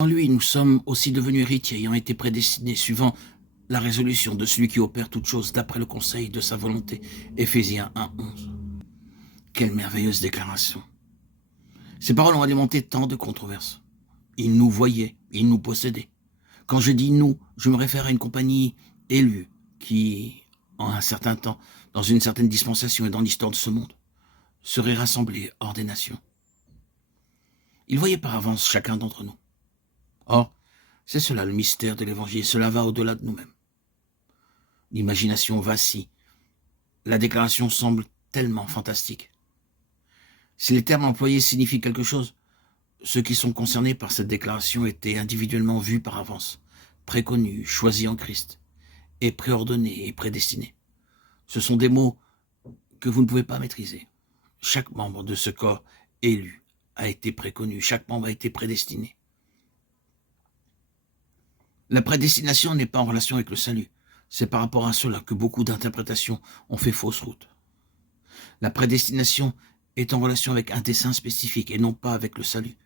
En lui, nous sommes aussi devenus héritiers, ayant été prédestinés suivant la résolution de celui qui opère toutes choses d'après le conseil de sa volonté. Éphésiens 1:11. Quelle merveilleuse déclaration. Ces paroles ont alimenté tant de controverses. Il nous voyait, il nous possédait. Quand je dis nous, je me réfère à une compagnie élue qui, en un certain temps, dans une certaine dispensation et dans l'histoire de ce monde, serait rassemblée hors des nations. Il voyait par avance chacun d'entre nous. Or, c'est cela le mystère de l'Évangile, cela va au-delà de nous-mêmes. L'imagination vacille. La déclaration semble tellement fantastique. Si les termes employés signifient quelque chose, ceux qui sont concernés par cette déclaration étaient individuellement vus par avance, préconnus, choisis en Christ, et préordonnés et prédestinés. Ce sont des mots que vous ne pouvez pas maîtriser. Chaque membre de ce corps élu a été préconnu, chaque membre a été prédestiné. La prédestination n'est pas en relation avec le salut. C'est par rapport à cela que beaucoup d'interprétations ont fait fausse route. La prédestination est en relation avec un dessein spécifique et non pas avec le salut.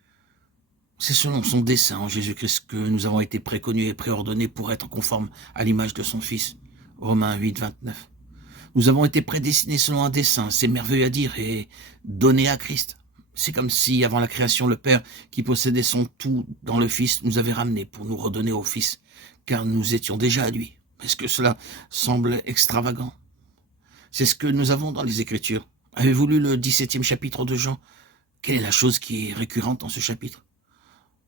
C'est selon son dessein en Jésus-Christ que nous avons été préconnus et préordonnés pour être conformes à l'image de son Fils. Romains 8:29. Nous avons été prédestinés selon un dessein, c'est merveilleux à dire, et donnés à Christ. C'est comme si, avant la création, le Père, qui possédait son tout dans le Fils, nous avait ramenés pour nous redonner au Fils, car nous étions déjà à lui. Est-ce que cela semble extravagant? C'est ce que nous avons dans les Écritures. Avez-vous lu le 17e chapitre de Jean? Quelle est la chose qui est récurrente dans ce chapitre?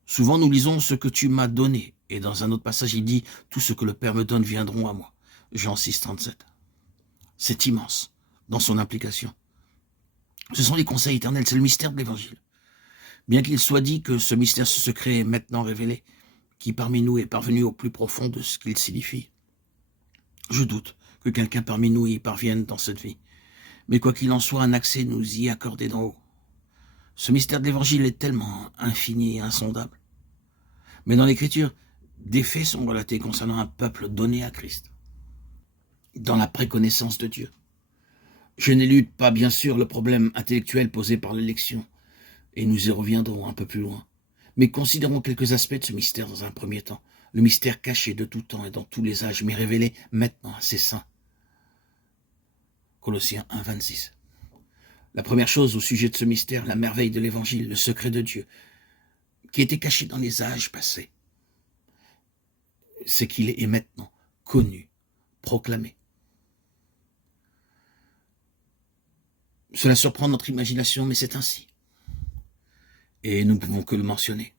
Souvent nous lisons ce que tu m'as donné, et dans un autre passage il dit tout ce que le Père me donne viendront à moi. Jean 6:37. C'est immense dans son implication. Ce sont les conseils éternels, c'est le mystère de l'Évangile. Bien qu'il soit dit que ce mystère secret est maintenant révélé, qui parmi nous est parvenu au plus profond de ce qu'il signifie, je doute que quelqu'un parmi nous y parvienne dans cette vie. Mais quoi qu'il en soit, un accès nous y est accordé d'en haut. Ce mystère de l'Évangile est tellement infini et insondable. Mais dans l'Écriture, des faits sont relatés concernant un peuple donné à Christ, dans la préconnaissance de Dieu. Je n'élude pas, bien sûr, le problème intellectuel posé par l'élection, et nous y reviendrons un peu plus loin. Mais considérons quelques aspects de ce mystère dans un premier temps. Le mystère caché de tout temps et dans tous les âges, mais révélé maintenant à ses saints. Colossiens 1:26. La première chose au sujet de ce mystère, la merveille de l'Évangile, le secret de Dieu, qui était caché dans les âges passés, c'est qu'il est maintenant connu, proclamé. Cela surprend notre imagination, mais c'est ainsi. Et nous ne pouvons que le mentionner.